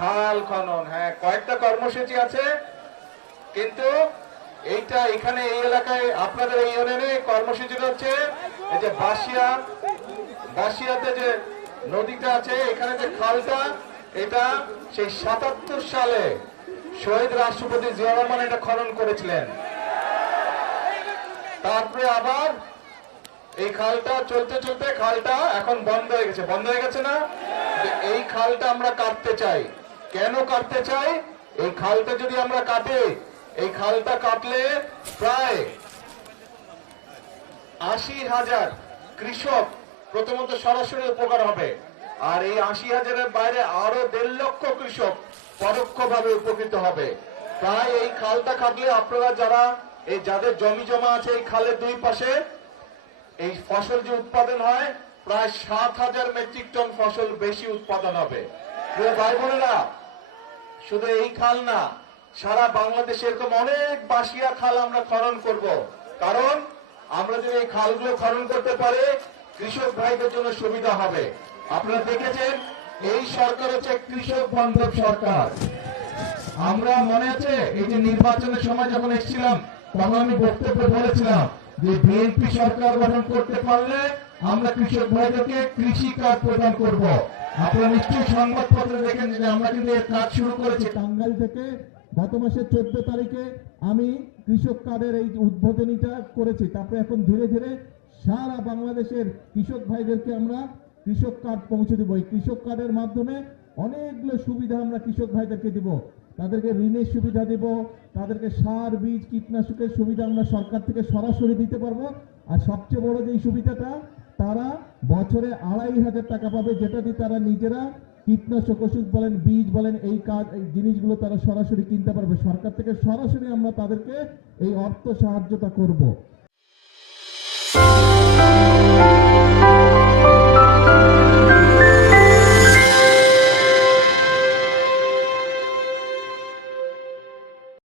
খাল খনন, হ্যাঁ কয়েকটা কর্মসূচি আছে, কিন্তু এইটা এখানে এই এলাকায় আপনাদের এই ইউনিয়নে কর্মসূচিটা হচ্ছে এই যে বাসিয়াতে যে নদীটা আছে, এখানে যে খালটা, এটা সেই ৭৭ সালে শহীদ রাষ্ট্রপতি জিয়া রহমান এটা খনন করেছিলেন। তারপরে আবার এই খালটা চলতে চলতে খালটা এখন বন্ধ হয়ে গেছে না? এই খালটা আমরা কাটতে চাই। কেন কাটতে চাই? এই খালটা যদি আমরা কাটি, এই খালটা কাটলে প্রায় ৮০,০০০ কৃষক প্রথমত সরাসরি উপকার হবে, আর এই ৮০,০০০-এর বাইরে আরো ১.৫ লক্ষ কৃষক পরোক্ষভাবে উপকৃত হবে। তাই এই খালটা কাটলে আপনারা যারা যাদের জমি জমা আছে এই খালের দুই পাশে, এই ফসল যে উৎপাদন হয় প্রায় ৭,০০০ মেট্রিক টন ফসল বেশি উৎপাদন হবে। প্রিয় ভাই বোনেরা, শুধু এই খাল না, সারা বাংলাদেশে এরকম অনেক বাসিয়া খাল আমরা খনন করব। কারণ আমরা যদি এই খালগুলো খনন করতে পারি, কৃষক ভাইদের জন্য সুবিধা হবে। আপনারা দেখেছেন এই সরকার হচ্ছে কৃষক বান্ধব সরকার। আমরা মনে আছে এই যে নির্বাচনের সময় যখন এসেছিলাম, তখন আমি বক্তব্যে বলেছিলাম যে বিএনপি সরকার গঠন করতে পারলে আমরা কৃষক ভাইদেরকে কৃষি কার্ড প্রদান করব। আপনারা নিশ্চয়ই সংবাদপত্রে দেখেন যে আমরা কিন্তু এর কাজ শুরু করেছি। টাঙ্গাইল থেকে গত মাসের ১৪ তারিখে আমি কৃষক কার্ডের এই উদ্বোধনীটা করেছি। তারপরে এখন ধীরে ধীরে সারা বাংলাদেশের কৃষক ভাইদেরকে আমরা কৃষক কার্ড পৌঁছে দেবো। এই কৃষক কার্ডের মাধ্যমে অনেকগুলো সুবিধা আমরা কৃষক ভাইদেরকে দিব। তাদেরকে ঋণের সুবিধা দিব, তাদেরকে সার বীজ কীটনাশকের সুবিধা আমরা সরকার থেকে সরাসরি দিতে পারবো। আর সবচেয়ে বড় যে সুবিধাটা, তারা বছরে ২৫০০ টাকা পাবে, যেটা দিয়ে তারা নিজেরা কীটনাশক ওষুধ বলেন, বীজ বলেন, এই জিনিসগুলো তারা সরাসরি কিনতে পারবে। সরকার থেকে সরাসরি আমরা তাদেরকে এই অর্থ সাহায্যটা করব।